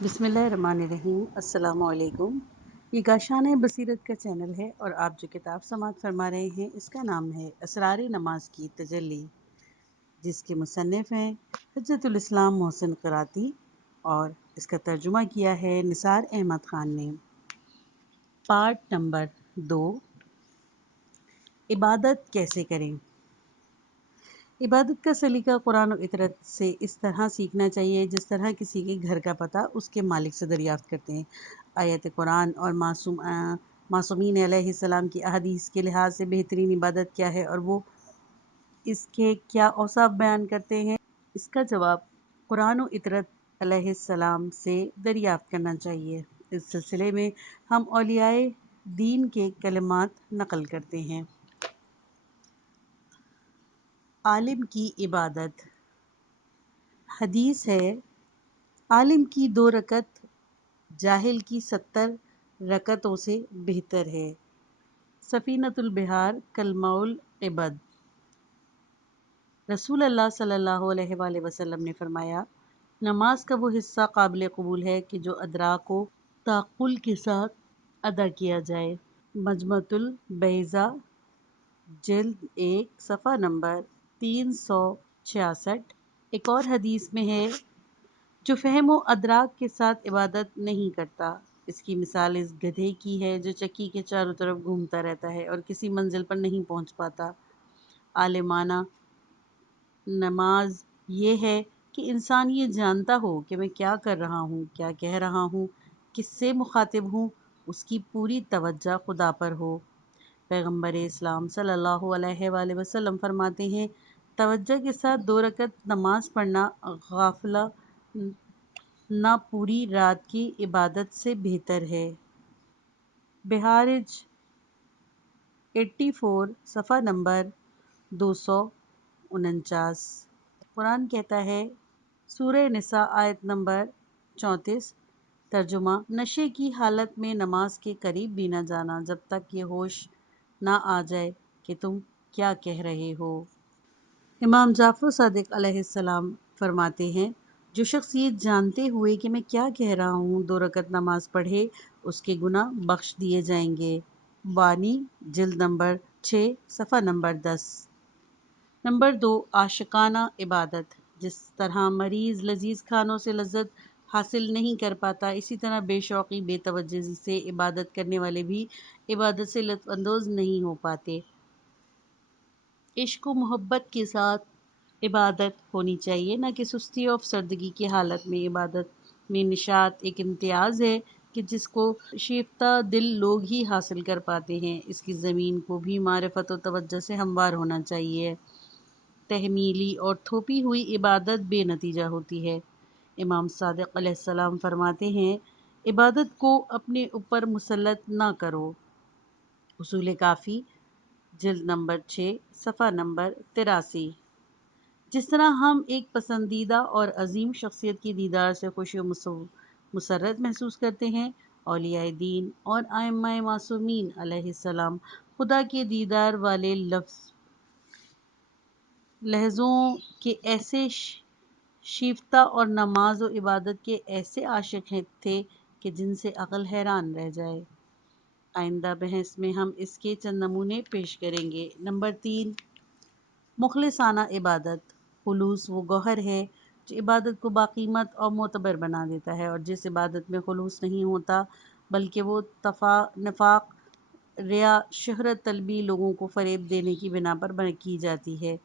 بسم اللہ الرحمن الرحیم۔ السلام علیکم۔ یہ کاشانہ بصیرت کا چینل ہے اور آپ جو کتاب سماعت فرما رہے ہیں اس کا نام ہے اسرار نماز کی تجلی، جس کے مصنف ہیں حجت الاسلام محسن قراتی اور اس کا ترجمہ کیا ہے نثار احمد خان نے۔ پارٹ نمبر 2، عبادت کیسے کریں۔ عبادت کا سلیقہ قرآن و اطرت سے اس طرح سیکھنا چاہیے جس طرح کسی کے گھر کا پتہ اس کے مالک سے دریافت کرتے ہیں۔ آیت قرآن اور معصومین علیہ السلام کی احادیث کے لحاظ سے بہترین عبادت کیا ہے اور وہ اس کے کیا اوصاف بیان کرتے ہیں، اس کا جواب قرآن و اطرت علیہ السلام سے دریافت کرنا چاہیے۔ اس سلسلے میں ہم اولیاء دین کے کلمات نقل کرتے ہیں۔ عالم کی عبادت۔ حدیث ہے، عالم کی 2 رکعت جاہل کی 70 رکعتوں سے بہتر ہے۔ سفینۃ البحار کلمہ العبد۔ رسول اللہ صلی اللہ علیہ وآلہ وسلم نے فرمایا، نماز کا وہ حصہ قابل قبول ہے کہ جو ادراک و تعقل کے ساتھ ادا کیا جائے۔ مجموعۃ البیضاء جلد 1 صفحہ نمبر 366۔ ایک اور حدیث میں ہے، جو فہم و ادراک کے ساتھ عبادت نہیں کرتا، اس کی مثال اس گدھے کی ہے جو چکی کے چاروں طرف گھومتا رہتا ہے اور کسی منزل پر نہیں پہنچ پاتا۔ عالمانہ نماز یہ ہے کہ انسان یہ جانتا ہو کہ میں کیا کر رہا ہوں، کیا کہہ رہا ہوں، کس سے مخاطب ہوں، اس کی پوری توجہ خدا پر ہو۔ پیغمبر اسلام صلی اللہ علیہ وآلہ وسلم فرماتے ہیں، توجہ کے ساتھ 2 رکعت نماز پڑھنا غافلہ نہ پوری رات کی عبادت سے بہتر ہے۔ بہارج 84 صفحہ نمبر 249۔ قرآن کہتا ہے، سورہ نساء آیت نمبر 34، ترجمہ، نشے کی حالت میں نماز کے قریب بھی نہ جانا جب تک یہ ہوش نہ آ جائے کہ تم کیا کہہ رہے ہو۔ امام جعفر صادق علیہ السلام فرماتے ہیں، جو شخص یہ جانتے ہوئے کہ میں کیا کہہ رہا ہوں 2 رکعت نماز پڑھے، اس کے گناہ بخش دیے جائیں گے۔ بانی جلد نمبر 6 صفحہ نمبر 10۔ نمبر 2، عاشقانہ عبادت۔ جس طرح مریض لذیذ کھانوں سے لذت حاصل نہیں کر پاتا، اسی طرح بے شوقی بے توجہی سے عبادت کرنے والے بھی عبادت سے لطف اندوز نہیں ہو پاتے۔ عشق و محبت کے ساتھ عبادت ہونی چاہیے، نہ کہ سستی اور افسردگی کی حالت میں۔ عبادت میں نشاط ایک امتیاز ہے کہ جس کو شیفتہ دل لوگ ہی حاصل کر پاتے ہیں۔ اس کی زمین کو بھی معرفت و توجہ سے ہموار ہونا چاہیے۔ تحمیلی اور تھوپی ہوئی عبادت بے نتیجہ ہوتی ہے۔ امام صادق علیہ السلام فرماتے ہیں، عبادت کو اپنے اوپر مسلط نہ کرو۔ اصول کافی جلد نمبر 6 صفحہ نمبر 83۔ جس طرح ہم ایک پسندیدہ اور عظیم شخصیت کی دیدار سے خوشی و مسرت محسوس کرتے ہیں، اولیاء دین اور ائمہ معصومین علیہ السلام خدا کے دیدار والے لحظوں کے ایسے شیفتہ اور نماز و عبادت کے ایسے عاشق تھے کہ جن سے عقل حیران رہ جائے۔ آئندہ بحث میں ہم اس کے چند نمونے پیش کریں گے۔ نمبر 3، مخلصانہ عبادت۔ خلوص وہ گوہر ہے جو عبادت کو باقیمت اور معتبر بنا دیتا ہے، اور جس عبادت میں خلوص نہیں ہوتا بلکہ وہ نفاق، ریا، شہرت طلبی، لوگوں کو فریب دینے کی بنا پر کی جاتی ہے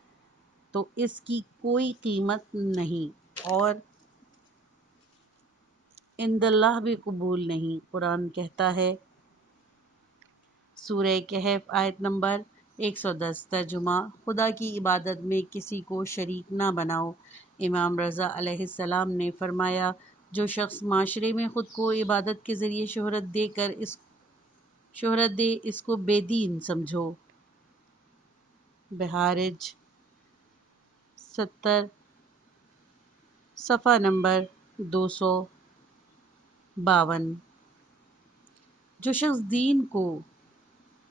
تو اس کی کوئی قیمت نہیں اور عند اللہ بھی قبول نہیں۔ قرآن کہتا ہے، سورہ کہف آیت نمبر 110، ترجمہ، خدا کی عبادت میں کسی کو شریک نہ بناؤ۔ امام رضا علیہ السلام نے فرمایا، جو شخص معاشرے میں خود کو عبادت کے ذریعے شہرت دے اس کو بے دین سمجھو۔ بہارج 70 صفحہ نمبر 252۔ جو شخص دین کو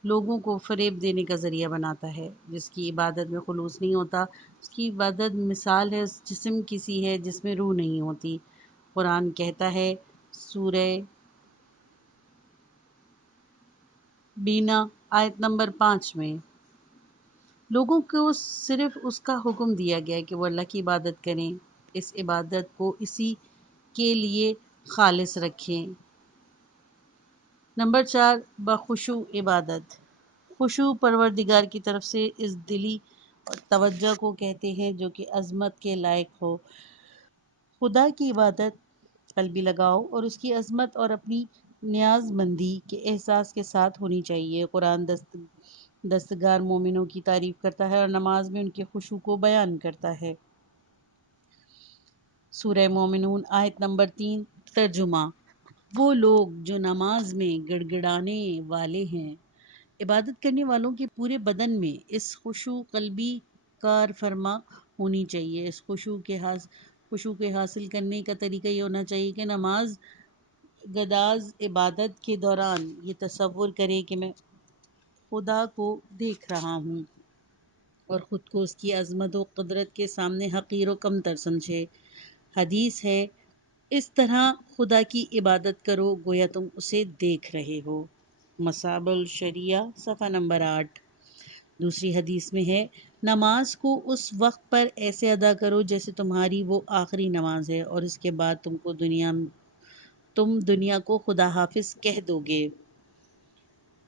لوگوں کو فریب دینے کا ذریعہ بناتا ہے، جس کی عبادت میں خلوص نہیں ہوتا، اس کی عبادت مثال ہے اس جسم کی سی ہے جس میں روح نہیں ہوتی۔ قرآن کہتا ہے، سورہ بینا آیت نمبر 5 میں لوگوں کو صرف اس کا حکم دیا گیا ہے کہ وہ اللہ کی عبادت کریں، اس عبادت کو اسی کے لیے خالص رکھیں۔ نمبر 4، بخشوع عبادت۔ خشوع پروردگار کی طرف سے اس دلی اور توجہ کو کہتے ہیں جو کہ عظمت کے لائق ہو۔ خدا کی عبادت قلبی لگاؤ اور اس کی عظمت اور اپنی نیاز مندی کے احساس کے ساتھ ہونی چاہیے۔ قرآن دستگار مومنوں کی تعریف کرتا ہے اور نماز میں ان کے خشوع کو بیان کرتا ہے۔ سورہ مومنون آیت نمبر 3 ترجمہ: وہ لوگ جو نماز میں گڑ گڑانے والے ہیں۔ عبادت کرنے والوں کے پورے بدن میں اس خشوع قلبی کار فرما ہونی چاہیے۔ اس خشوع کے حاصل کرنے کا طریقہ یہ ہونا چاہیے کہ نماز گداز عبادت کے دوران یہ تصور کرے کہ میں خدا کو دیکھ رہا ہوں اور خود کو اس کی عظمت و قدرت کے سامنے حقیر و کمتر سمجھے۔ حدیث ہے، اس طرح خدا کی عبادت کرو گویا تم اسے دیکھ رہے ہو۔ مصاب الشریعہ صفحہ نمبر 8۔ دوسری حدیث میں ہے، نماز کو اس وقت پر ایسے ادا کرو جیسے تمہاری وہ آخری نماز ہے اور اس کے بعد تم دنیا کو خدا حافظ کہہ دو گے۔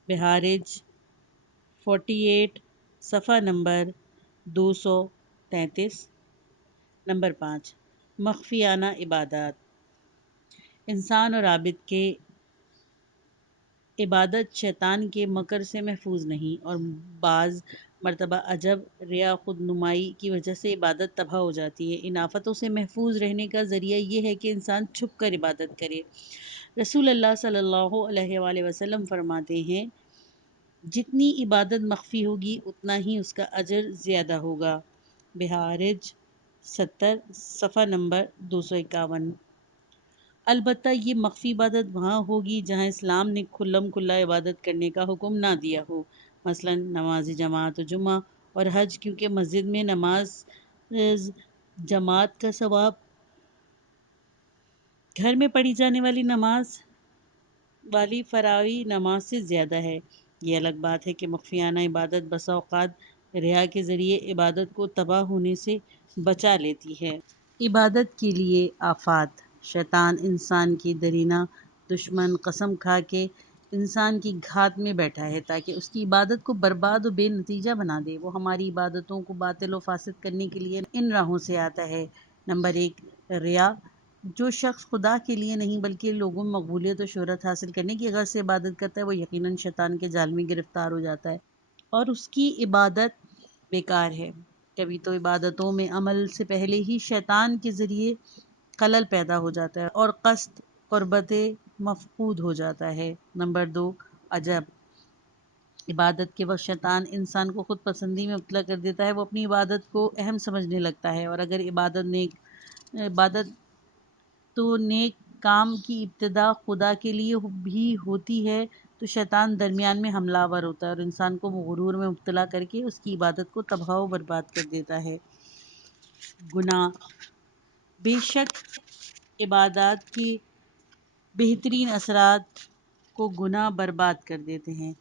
بہارج 48 صفحہ نمبر 233۔ نمبر 5، مخفیانہ عبادات۔ انسان اور عابد کے عبادت شیطان کے مکر سے محفوظ نہیں، اور بعض مرتبہ عجب ریا خود نمائی کی وجہ سے عبادت تباہ ہو جاتی ہے۔ ان آفتوں سے محفوظ رہنے کا ذریعہ یہ ہے کہ انسان چھپ کر عبادت کرے۔ رسول اللہ صلی اللہ علیہ وآلہ وسلم فرماتے ہیں، جتنی عبادت مخفی ہوگی اتنا ہی اس کا اجر زیادہ ہوگا۔ بہارج 70 صفحہ نمبر 251۔ البتہ یہ مخفی عبادت وہاں ہوگی جہاں اسلام نے کھلم کھلا عبادت کرنے کا حکم نہ دیا ہو، مثلا نماز جماعت و جمعہ اور حج، کیونکہ مسجد میں نماز جماعت کا ثواب گھر میں پڑھی جانے والی فراوی نماز سے زیادہ ہے۔ یہ الگ بات ہے کہ مخفیانہ عبادت بسا اوقات ریا کے ذریعے عبادت کو تباہ ہونے سے بچا لیتی ہے۔ عبادت کے لیے آفات۔ شیطان انسان کی درینہ دشمن قسم کھا کے انسان کی گھات میں بیٹھا ہے تاکہ اس کی عبادت کو برباد و بے نتیجہ بنا دے۔ وہ ہماری عبادتوں کو باطل و فاسد کرنے کے لیے ان راہوں سے آتا ہے۔ نمبر 1، ریا۔ جو شخص خدا کے لیے نہیں بلکہ لوگوں میں مقبولیت و شہرت حاصل کرنے کی غرض سے عبادت کرتا ہے، وہ یقیناً شیطان کے جال میں گرفتار ہو جاتا ہے اور اس کی عبادت بیکار ہے۔ کبھی تو عبادتوں میں عمل سے پہلے ہی شیطان کے ذریعے خلل پیدا ہو جاتا ہے اور قصد قربت مفقود ہو جاتا ہے۔ نمبر 2، عجب۔ عبادت کے وقت شیطان انسان کو خود پسندی میں مبتلا کر دیتا ہے۔ وہ اپنی عبادت کو اہم سمجھنے لگتا ہے، اور اگر عبادت تو نیک کام کی ابتدا خدا کے لیے بھی ہوتی ہے تو شیطان درمیان میں حملہ آور ہوتا ہے اور انسان کو غرور میں مبتلا کر کے اس کی عبادت کو تباہ و برباد کر دیتا ہے۔ گناہ۔ بے شک عبادات کے بہترین اثرات کو گناہ برباد کر دیتے ہیں۔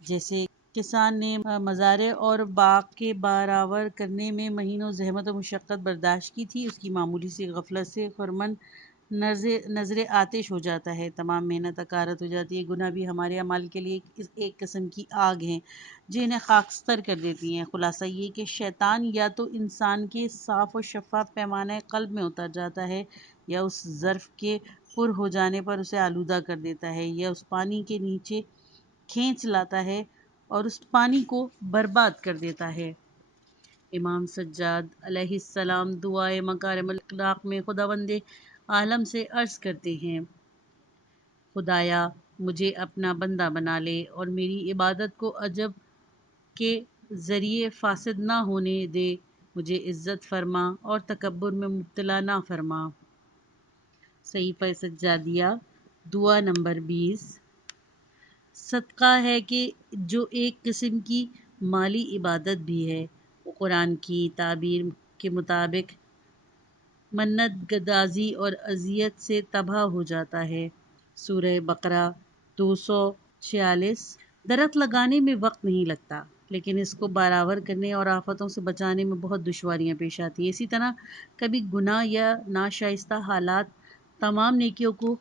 جیسے کسان نے مزارع اور باغ کے برآور کرنے میں مہینوں زحمت و مشقت برداشت کی تھی، اس کی معمولی سی غفلت سے خرمن نظر آتش ہو جاتا ہے، تمام محنت اکارت ہو جاتی ہے۔ گناہ بھی ہمارے اعمال کے لیے ایک قسم کی آگ ہیں جو انہیں خاکستر کر دیتی ہیں۔ خلاصہ یہ کہ شیطان یا تو انسان کے صاف و شفاف پیمانہ قلب میں اتر جاتا ہے، یا اس ظرف کے پر ہو جانے پر اسے آلودہ کر دیتا ہے، یا اس پانی کے نیچے کھینچ لاتا ہے اور اس پانی کو برباد کر دیتا ہے۔ امام سجاد علیہ السلام دعائے مکارم الاخلاق میں خداوند عالم سے عرض کرتے ہیں، خدایا مجھے اپنا بندہ بنا لے اور میری عبادت کو عجب کے ذریعے فاسد نہ ہونے دے، مجھے عزت فرما اور تکبر میں مبتلا نہ فرما۔ صحیفہ سجادیہ دعا نمبر 20۔ صدقہ ہے کہ جو ایک قسم کی مالی عبادت بھی ہے، وہ قرآن کی تعبیر کے مطابق منت گدازی اور اذیت سے تباہ ہو جاتا ہے۔ سورہ بقرہ 246۔ درخت لگانے میں وقت نہیں لگتا، لیکن اس کو برآور کرنے اور آفتوں سے بچانے میں بہت دشواریاں پیش آتی ہیں۔ اسی طرح کبھی گناہ یا ناشائستہ حالات تمام نیکیوں کو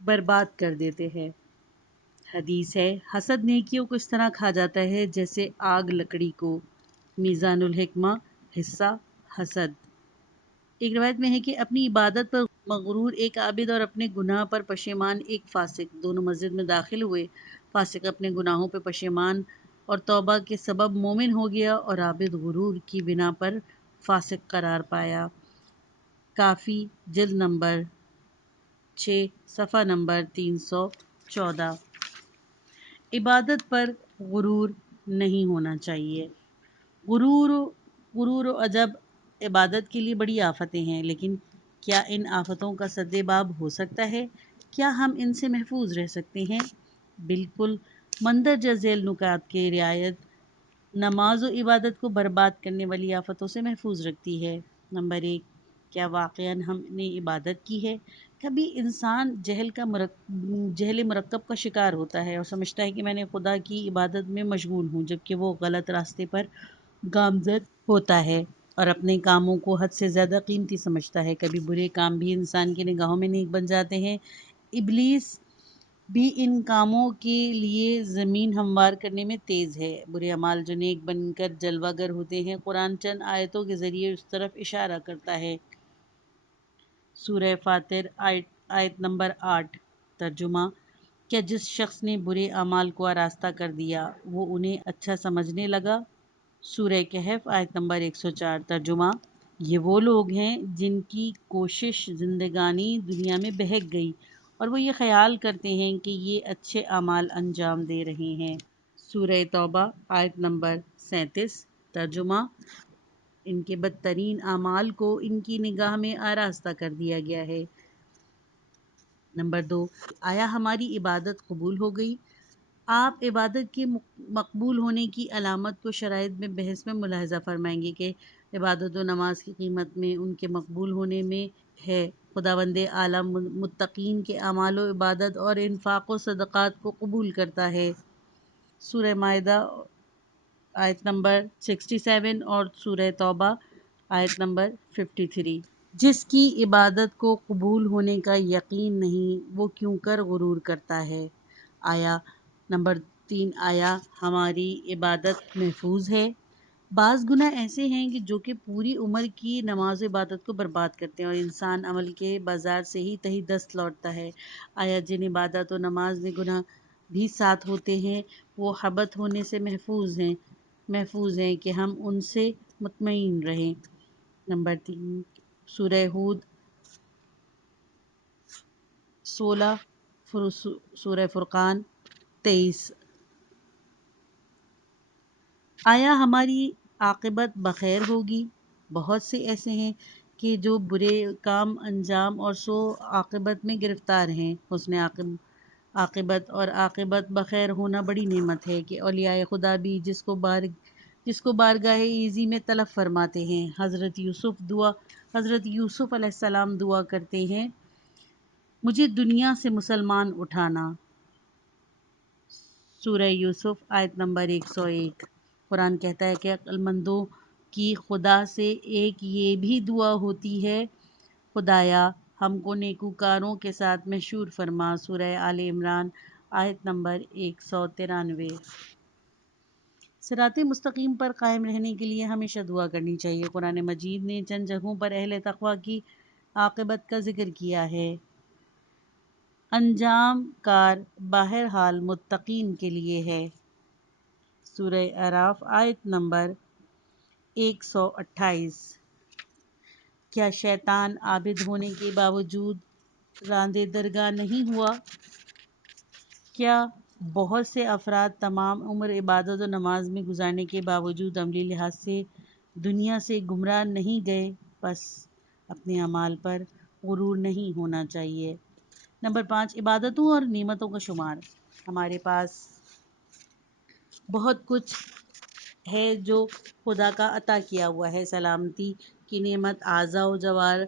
برباد کر دیتے ہیں۔ حدیث ہے، حسد نیکیوں کو اس طرح کھا جاتا ہے جیسے آگ لکڑی کو۔ میزان الحکمہ حصہ حسد۔ ایک روایت میں ہے کہ اپنی عبادت پر مغرور ایک عابد اور اپنے گناہ پر پشیمان ایک فاسق دونوں مسجد میں داخل ہوئے۔ فاسق اپنے گناہوں پر پشیمان اور توبہ کے سبب مومن ہو گیا اور عابد غرور کی بنا پر فاسق قرار پایا۔ کافی جلد نمبر 6 صفحہ نمبر 314۔ عبادت پر غرور نہیں ہونا چاہیے۔ غرور و عجب عبادت کے لیے بڑی آفتیں ہیں، لیکن کیا ان آفتوں کا سدباب ہو سکتا ہے؟ کیا ہم ان سے محفوظ رہ سکتے ہیں؟ بالکل۔ مندرجہ ذیل نکات کی رعایت نماز و عبادت کو برباد کرنے والی آفتوں سے محفوظ رکھتی ہے۔ نمبر 1، کیا واقعاً ہم نے عبادت کی ہے؟ کبھی انسان جہل مرکب کا شکار ہوتا ہے اور سمجھتا ہے کہ میں نے خدا کی عبادت میں مشغول ہوں، جبکہ وہ غلط راستے پر گامزن ہوتا ہے اور اپنے کاموں کو حد سے زیادہ قیمتی سمجھتا ہے۔ کبھی برے کام بھی انسان کی نگاہوں میں نیک بن جاتے ہیں۔ ابلیس بھی ان کاموں کے لیے زمین ہموار کرنے میں تیز ہے۔ برے اعمال جو نیک بن کر جلوہ گر ہوتے ہیں، قرآن چند آیتوں کے ذریعے اس طرف اشارہ کرتا ہے۔ سورہ فاطر آیت نمبر 8 ترجمہ: کیا جس شخص نے برے اعمال کو آراستہ کر دیا وہ انہیں اچھا سمجھنے لگا؟ سورہ کہف آیت نمبر 104 ترجمہ: یہ وہ لوگ ہیں جن کی کوشش زندگانی دنیا میں بہک گئی اور وہ یہ خیال کرتے ہیں کہ یہ اچھے اعمال انجام دے رہے ہیں۔ سورہ توبہ آیت نمبر 37 ترجمہ: ان کے بدترین اعمال کو ان کی نگاہ میں آراستہ کر دیا گیا ہے۔ نمبر 2، آیا ہماری عبادت قبول ہو گئی؟ آپ عبادت کے مقبول ہونے کی علامت کو شرائط میں بحث میں ملاحظہ فرمائیں گے کہ عبادت و نماز کی قیمت میں ان کے مقبول ہونے میں ہے۔ خداوند عالم متقین کے اعمال و عبادت اور انفاق و صدقات کو قبول کرتا ہے۔ سورہ مائدہ آیت نمبر 67 اور سورہ توبہ آیت نمبر 53۔ جس کی عبادت کو قبول ہونے کا یقین نہیں، وہ کیوں کر غرور کرتا ہے؟ نمبر 3، آیا ہماری عبادت محفوظ ہے؟ بعض گناہ ایسے ہیں جو کہ پوری عمر کی نماز و عبادت کو برباد کرتے ہیں اور انسان عمل کے بازار سے ہی تہی دست لوٹتا ہے۔ آیا جن عبادت و نماز میں گناہ بھی ساتھ ہوتے ہیں وہ حبط ہونے سے محفوظ ہیں کہ ہم ان سے مطمئن رہیں؟ نمبر 3، سورہ ہود 16، سورہ فرقان 23۔ آیا ہماری عاقبت بخیر ہوگی؟ بہت سے ایسے ہیں کہ جو برے کام انجام اور سوء عاقبت میں گرفتار ہیں۔ حسن عاقبت اور عاقبت بخیر ہونا بڑی نعمت ہے کہ اولیاء خدا بھی جس کو بارگاہ ایزی میں طلب فرماتے ہیں۔ حضرت یوسف علیہ السلام دعا کرتے ہیں، مجھے دنیا سے مسلمان اٹھانا۔ سورہ یوسف آیت نمبر 101۔ قرآن کہتا ہے کہ عقل مندوں کی خدا سے ایک یہ بھی دعا ہوتی ہے، خدایا ہم کو نیکوکاروں کے ساتھ محشور فرما۔ سورہ آل عمران آیت نمبر 193۔ صراط مستقیم پر قائم رہنے کے لیے ہمیشہ دعا کرنی چاہیے۔ قرآن مجید نے چند جگہوں پر اہل تقوی کی عاقبت کا ذکر کیا ہے۔ انجام کار بہرحال متقین کے لیے ہے۔ سورہ اعراف آیت نمبر 128۔ کیا شیطان عابد ہونے کے باوجود راندِ درگاہ نہیں ہوا؟ کیا بہت سے افراد تمام عمر عبادت و نماز میں گزارنے کے باوجود عملی لحاظ سے دنیا سے گمراہ نہیں گئے؟ پس اپنے اعمال پر غرور نہیں ہونا چاہیے۔ نمبر 5، عبادتوں اور نعمتوں کا شمار۔ ہمارے پاس بہت کچھ ہے جو خدا کا عطا کیا ہوا ہے۔ سلامتی کی نعمت، اعضاء و جوارح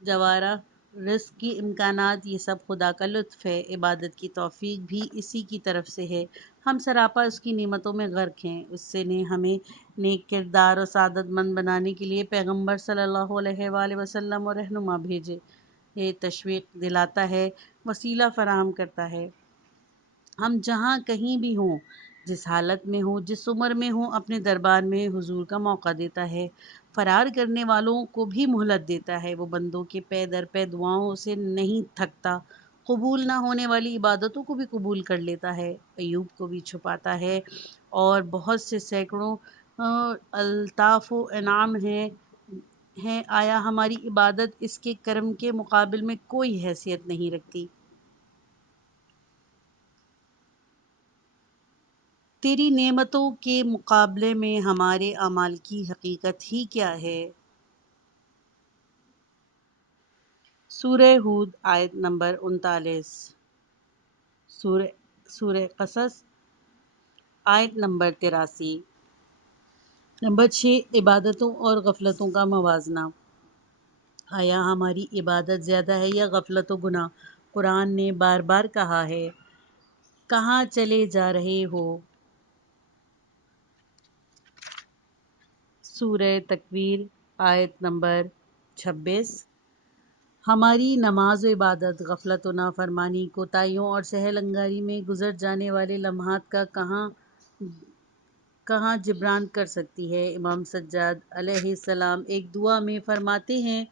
جوارہ، رزق کی امکانات، یہ سب خدا کا لطف ہے۔ عبادت کی توفیق بھی اسی کی طرف سے ہے۔ ہم سراپا اس کی نعمتوں میں غرق ہیں۔ اس سے نے ہمیں نیک کردار اور سعادت مند بنانے کے لیے پیغمبر صلی اللہ علیہ وآلہ وسلم اور رہنما بھیجے۔ یہ تشویق دلاتا ہے، وسیلہ فراہم کرتا ہے۔ ہم جہاں کہیں بھی ہوں، جس حالت میں ہوں، جس عمر میں ہوں، اپنے دربار میں حضور کا موقع دیتا ہے۔ فرار کرنے والوں کو بھی مہلت دیتا ہے۔ وہ بندوں کے پے در پے دعاؤں سے نہیں تھکتا۔ قبول نہ ہونے والی عبادتوں کو بھی قبول کر لیتا ہے، ایوب کو بھی چھپاتا ہے، اور بہت سے سینکڑوں الطاف و انعام ہیں۔ آیا ہماری عبادت اس کے کرم کے مقابل میں کوئی حیثیت نہیں رکھتی؟ تیری نعمتوں کے مقابلے میں ہمارے اعمال کی حقیقت ہی کیا ہے؟ سورہ ہود آیت نمبر 39، سورہ قصص آیت نمبر 83۔ نمبر 6، عبادتوں اور غفلتوں کا موازنہ۔ آیا ہماری عبادت زیادہ ہے یا غفلت و گناہ؟ قرآن نے بار بار کہا ہے، کہاں چلے جا رہے ہو؟ سورہ تکویر آیت نمبر 26۔ ہماری نماز و عبادت غفلت و نافرمانی، کوتاہیوں اور سہل انگاری میں گزر جانے والے لمحات کا کہاں جبران کر سکتی ہے؟ امام سجاد علیہ السلام ایک دعا میں فرماتے ہیں،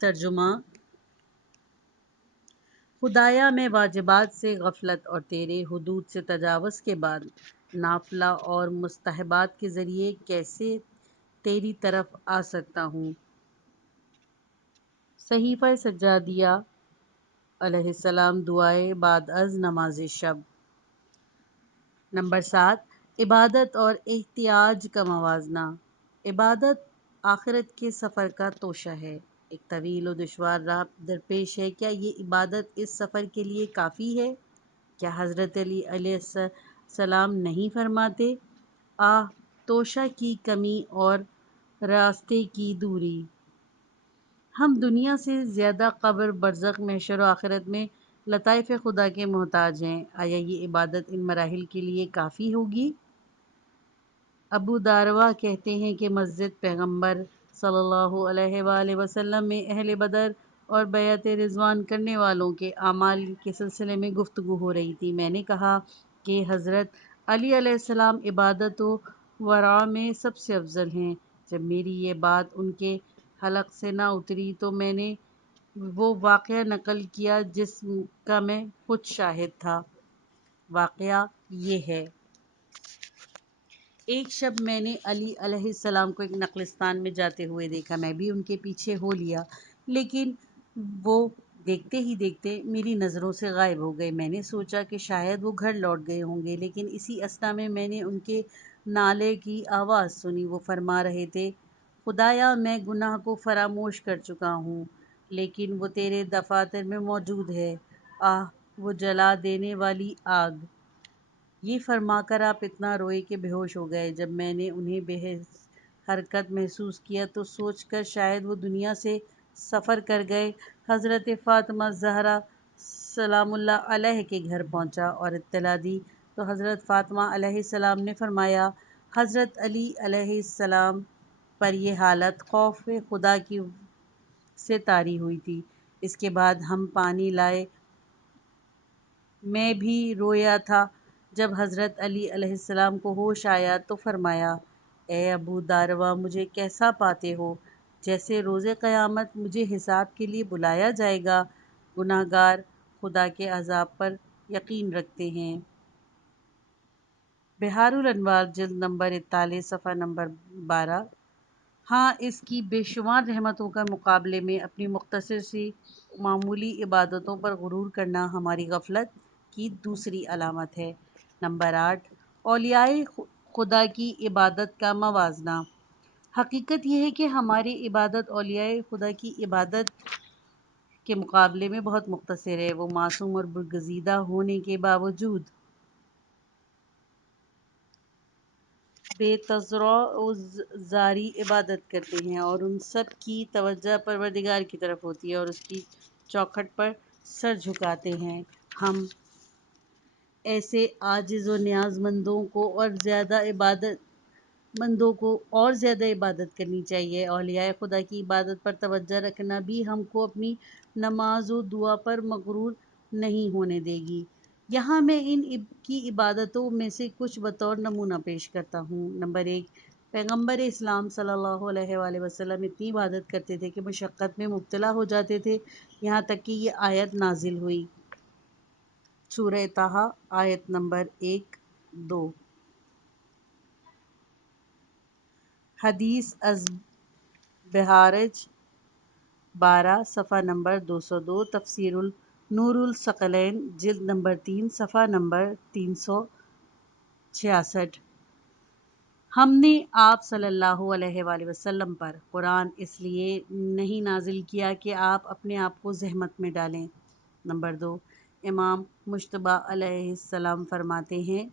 ترجمہ: خدایا میں واجبات سے غفلت اور تیرے حدود سے تجاوز کے بعد نافلہ اور مستحبات کے ذریعے کیسے تیری طرف آ سکتا ہوں؟ صحیفہ سجادیہ علیہ السلام دعائے بعد از نماز شب۔ نمبر 7، عبادت اور احتیاج کا موازنہ۔ عبادت آخرت کے سفر کا توشہ ہے۔ ایک طویل و دشوار راہ درپیش ہے۔ کیا یہ عبادت اس سفر کے لیے کافی ہے؟ کیا حضرت علی علیہ السلام نہیں فرماتے، آہ توشہ کی کمی اور راستے کی دوری! ہم دنیا سے زیادہ قبر، برزخ، محشر و آخرت میں لطائف خدا کے محتاج ہیں۔ آیا یہ عبادت ان مراحل کے لیے کافی ہوگی؟ ابو داروہ کہتے ہیں کہ مسجد پیغمبر صلی اللہ علیہ وآلہ وسلم میں اہل بدر اور بیعت رضوان کرنے والوں کے اعمال کے سلسلے میں گفتگو ہو رہی تھی۔ میں نے کہا کہ حضرت علی علیہ السلام عبادت و ورع میں سب سے افضل ہیں۔ جب میری یہ بات ان کے حلق سے نہ اتری تو میں نے وہ واقعہ نقل کیا جس کا میں خود شاہد تھا۔ واقعہ یہ ہے، ایک شب میں نے علی علیہ السلام کو ایک نقلستان میں جاتے ہوئے دیکھا۔ میں بھی ان کے پیچھے ہو لیا، لیکن وہ دیکھتے ہی دیکھتے میری نظروں سے غائب ہو گئے۔ میں نے سوچا کہ شاید وہ گھر لوٹ گئے ہوں گے، لیکن اسی اثنا میں نے ان کے نالے کی آواز سنی۔ وہ فرما رہے تھے، خدایا میں گناہ کو فراموش کر چکا ہوں، لیکن وہ تیرے دفاتر میں موجود ہے، آہ وہ جلا دینے والی آگ! یہ فرما کر آپ اتنا روئے کہ بے ہوش ہو گئے۔ جب میں نے انہیں بے حرکت محسوس کیا تو سوچ کر شاید وہ دنیا سے سفر کر گئے، حضرت فاطمہ زہرا سلام اللہ علیہ کے گھر پہنچا اور اطلاع دی تو حضرت فاطمہ علیہ السلام نے فرمایا، حضرت علی علیہ السلام پر یہ حالت خوف خدا کی سے طاری ہوئی تھی۔ اس کے بعد ہم پانی لائے۔ میں بھی رویا تھا۔ جب حضرت علی علیہ السلام کو ہوش آیا تو فرمایا، اے ابو داروہ مجھے کیسا پاتے ہو؟ جیسے روز قیامت مجھے حساب کے لیے بلایا جائے گا۔ گناہگار خدا کے عذاب پر یقین رکھتے ہیں۔ بحار الانوار جلد نمبر 41 صفحہ نمبر 12۔ ہاں، اس کی بے شمار رحمتوں کے مقابلے میں اپنی مختصر سی معمولی عبادتوں پر غرور کرنا ہماری غفلت کی دوسری علامت ہے۔ نمبر 8، اولیاء خدا کی عبادت کا موازنہ۔ حقیقت یہ ہے کہ ہماری عبادت اولیاء خدا کی عبادت کے مقابلے میں بہت مختصر ہے۔ وہ معصوم اور برگزیدہ ہونے کے باوجود بے تضرع و زاری عبادت کرتے ہیں، اور ان سب کی توجہ پروردگار کی طرف ہوتی ہے اور اس کی چوکھٹ پر سر جھکاتے ہیں۔ ہم ایسے عاجز و نیاز مندوں کو اور زیادہ عبادت کرنی چاہیے۔ اولیاء خدا کی عبادت پر توجہ رکھنا بھی ہم کو اپنی نماز و دعا پر مغرور نہیں ہونے دے گی۔ یہاں میں ان کی عبادتوں میں سے کچھ بطور نمونہ پیش کرتا ہوں۔ نمبر 1، پیغمبر اسلام صلی اللہ علیہ وآلہ وسلم اتنی عبادت کرتے تھے کہ مشقت میں مبتلا ہو جاتے تھے، یہاں تک کہ یہ آیت نازل ہوئی، سورہ طٰہٰ، آیت نمبر 1-2۔ حدیث از بہارج 12، صفحہ نمبر 202، تفسیر نور الثقلین، جلد نمبر 3، صفحہ نمبر 366۔ ہم نے آپ صلی اللہ علیہ وآلہ وسلم پر قرآن اس لیے نہیں نازل کیا کہ آپ اپنے آپ کو زحمت میں ڈالیں۔ نمبر 2، امام مجتبیٰ علیہ السلام فرماتے ہیں،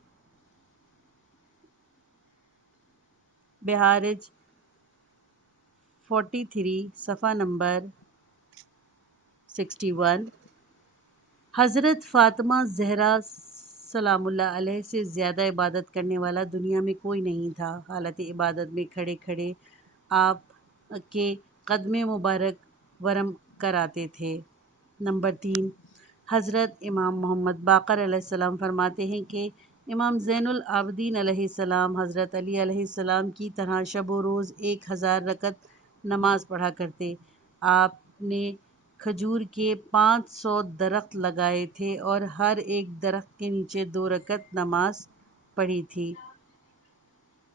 بہارج 43، صفحہ نمبر 61، حضرت فاطمہ زہرا سلام اللہ علیہ سے زیادہ عبادت کرنے والا دنیا میں کوئی نہیں تھا۔ حالت عبادت میں کھڑے کھڑے آپ کے قدم مبارک ورم کراتے تھے۔ نمبر 3، حضرت امام محمد باقر علیہ السلام فرماتے ہیں کہ امام زین العابدین علیہ السلام حضرت علی علیہ السلام کی طرح شب و روز 1000 رکعت نماز پڑھا کرتے۔ آپ نے کھجور کے 500 درخت لگائے تھے اور ہر ایک درخت کے نیچے 2 رکعت نماز پڑھی تھی۔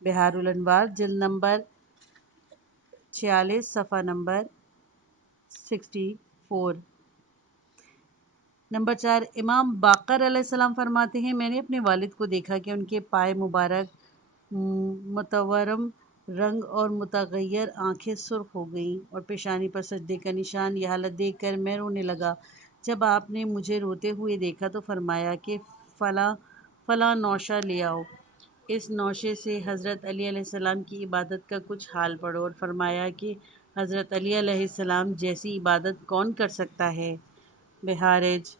بحار الانوار، جلد نمبر 46، صفحہ نمبر 64۔ نمبر 4، امام باقر علیہ السلام فرماتے ہیں، میں نے اپنے والد کو دیکھا کہ ان کے پائے مبارک متورم رنگ اور متغیر آنکھیں سرخ ہو گئیں اور پیشانی پر سجدے کا نشان۔ یہ حالت دیکھ کر میں رونے لگا۔ جب آپ نے مجھے روتے ہوئے دیکھا تو فرمایا کہ فلاں فلاں نوشہ لے آؤ، اس نوشے سے حضرت علی علیہ السلام کی عبادت کا کچھ حال پڑھو، اور فرمایا کہ حضرت علی علیہ السلام جیسی عبادت کون کر سکتا ہے۔ بہارج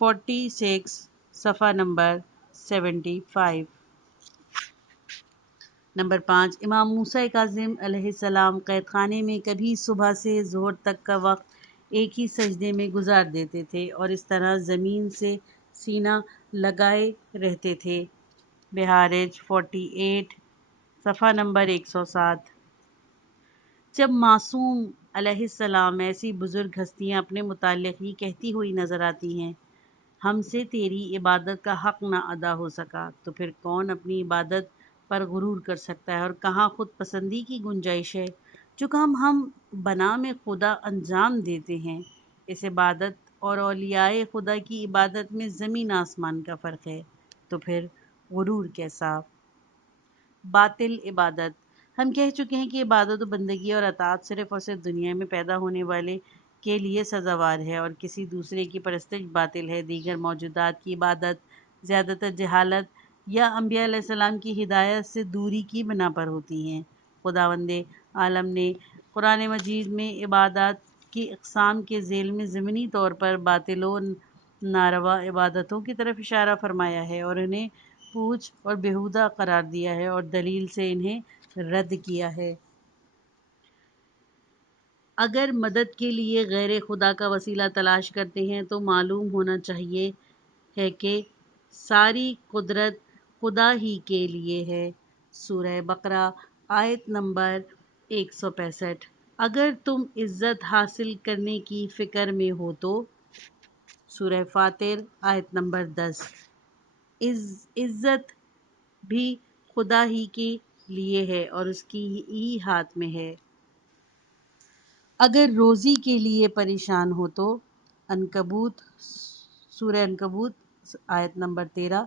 46، صفحہ نمبر 75۔ نمبر 5، امام موسیٰ کاظم علیہ السلام قید خانے میں کبھی صبح سے ظہر تک کا وقت ایک ہی سجدے میں گزار دیتے تھے اور اس طرح زمین سے سینہ لگائے رہتے تھے۔ بہارج 48، صفحہ نمبر 107۔ جب معصوم علیہ السلام ایسی بزرگ ہستیاں اپنے متعلق یہ کہتی ہوئی نظر آتی ہیں، ہم سے تیری عبادت کا حق نہ ادا ہو سکا، تو پھر کون اپنی عبادت پر غرور کر سکتا ہے اور کہاں خود پسندی کی گنجائش ہے۔ جو کام ہم بنام خدا انجام دیتے ہیں، اس عبادت اور اولیاء خدا کی عبادت میں زمین آسمان کا فرق ہے، تو پھر غرور کیسا؟ باطل عبادت۔ ہم کہہ چکے ہیں کہ عبادت و بندگی اور اطاعت صرف اور صرف دنیا میں پیدا ہونے والے کے لیے سزاوار ہے اور کسی دوسرے کی پرستش باطل ہے۔ دیگر موجودات کی عبادت زیادہ تر جہالت یا انبیاء علیہ السلام کی ہدایت سے دوری کی بنا پر ہوتی ہیں۔ خداوند عالم نے قرآن مجید میں عبادات کی اقسام کے ذیل میں ضمنی طور پر باطل و ناروا عبادتوں کی طرف اشارہ فرمایا ہے اور انہیں پوچھ اور بیہودہ قرار دیا ہے اور دلیل سے انہیں رد کیا ہے۔ اگر مدد کے لیے غیر خدا کا وسیلہ تلاش کرتے ہیں تو معلوم ہونا چاہیے ہے کہ ساری قدرت خدا ہی کے لیے ہے۔ سورہ بقرہ، آیت نمبر 165۔ اگر تم عزت حاصل کرنے کی فکر میں ہو تو سورہ فاطر، آیت نمبر 10۔ عزت بھی خدا ہی کے لیے ہے اور اس کی ہی ہاتھ میں ہے۔ اگر روزی کے لیے پریشان ہو تو عنکبوت، سورہ عنکبوت، آیت نمبر 13۔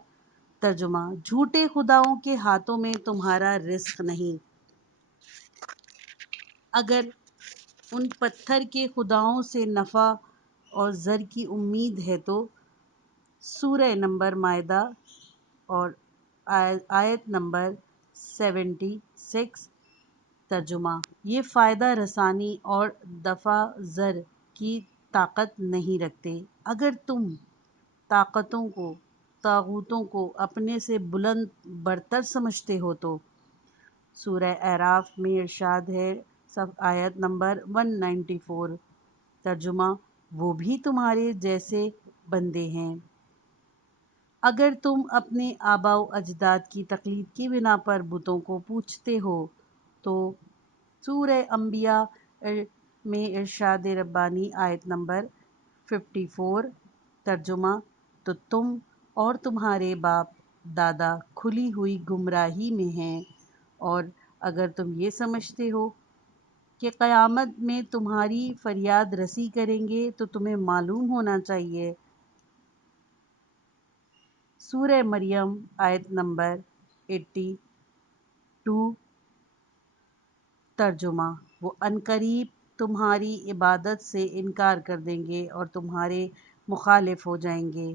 ترجمہ: جھوٹے خداؤں کے ہاتھوں میں تمہارا رزق نہیں۔ اگر ان پتھر کے خداؤں سے نفع اور زر کی امید ہے تو سورہ نمبر مائدہ اور آیت نمبر 76 ترجمہ یہ فائدہ رسانی اور دفع ضر کی طاقت نہیں رکھتے۔ اگر تم طاغوتوں کو اپنے سے بلند برتر سمجھتے ہو تو سورہ اعراف میں ارشاد ہے، آیت نمبر 194 ترجمہ وہ بھی تمہارے جیسے بندے ہیں۔ اگر تم اپنے آباء و اجداد کی تقلید کی بنا پر بتوں کو پوجتے ہو تو سورہ انبیاء میں ارشاد ربانی آیت نمبر 54 ترجمہ تو تم اور تمہارے باپ دادا کھلی ہوئی گمراہی میں ہیں، اور اگر تم یہ سمجھتے ہو کہ قیامت میں تمہاری فریاد رسی کریں گے تو تمہیں معلوم ہونا چاہیے۔ سورہ مریم آیت نمبر 82 ترجمہ وہ عنقریب تمہاری عبادت سے انکار کر دیں گے اور تمہارے مخالف ہو جائیں گے۔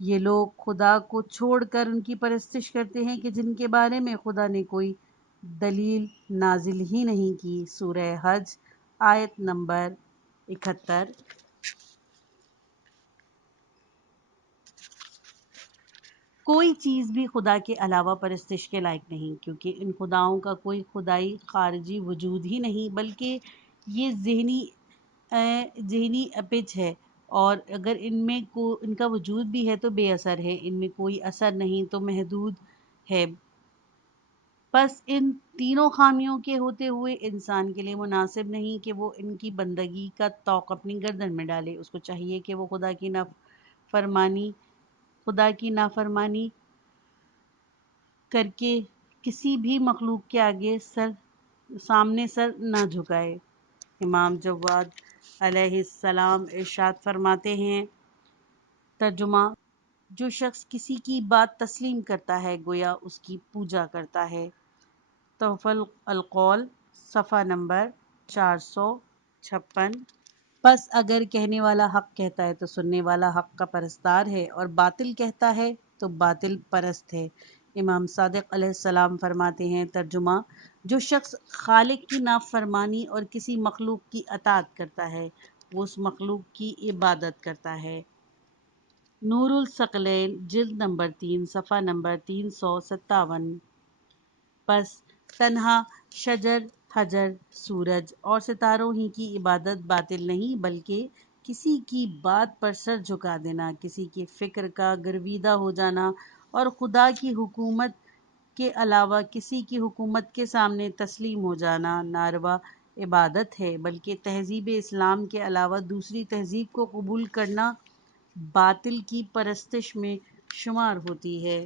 یہ لوگ خدا کو چھوڑ کر ان کی پرستش کرتے ہیں کہ جن کے بارے میں خدا نے کوئی دلیل نازل ہی نہیں کی۔ سورہ حج آیت نمبر 71 کوئی چیز بھی خدا کے علاوہ پرستش کے لائق نہیں، کیونکہ ان خداؤں کا کوئی خدائی خارجی وجود ہی نہیں، بلکہ یہ ذہنی اپج ہے، اور اگر ان کا وجود بھی ہے تو بے اثر ہے، ان میں کوئی اثر نہیں تو محدود ہے۔ پس ان تینوں خامیوں کے ہوتے ہوئے انسان کے لیے مناسب نہیں کہ وہ ان کی بندگی کا طوق اپنی گردن میں ڈالے۔ اس کو چاہیے کہ وہ خدا کی نافرمانی کر کے کسی بھی مخلوق کے آگے سامنے سر نہ جھکائے۔ امام جواد علیہ السلام ارشاد فرماتے ہیں، ترجمہ جو شخص کسی کی بات تسلیم کرتا ہے گویا اس کی پوجا کرتا ہے۔ تحفۃ القول صفحہ نمبر 456 پس اگر کہنے والا حق کہتا ہے تو سننے والا حق کا پرستار ہے، اور باطل کہتا ہے تو باطل پرست ہے۔ امام صادق علیہ السلام فرماتے ہیں، ترجمہ جو شخص خالق کی نافرمانی اور کسی مخلوق کی اطاعت کرتا ہے وہ اس مخلوق کی عبادت کرتا ہے۔ نور الثقلین جلد نمبر 3 صفحہ نمبر 357 پس تنہا شجر، حجر، سورج اور ستاروں ہی کی عبادت باطل نہیں، بلکہ کسی کی بات پر سر جھکا دینا، کسی کے فکر کا گرویدہ ہو جانا اور خدا کی حکومت کے علاوہ کسی کی حکومت کے سامنے تسلیم ہو جانا ناروا عبادت ہے، بلکہ تہذیب اسلام کے علاوہ دوسری تہذیب کو قبول کرنا باطل کی پرستش میں شمار ہوتی ہے۔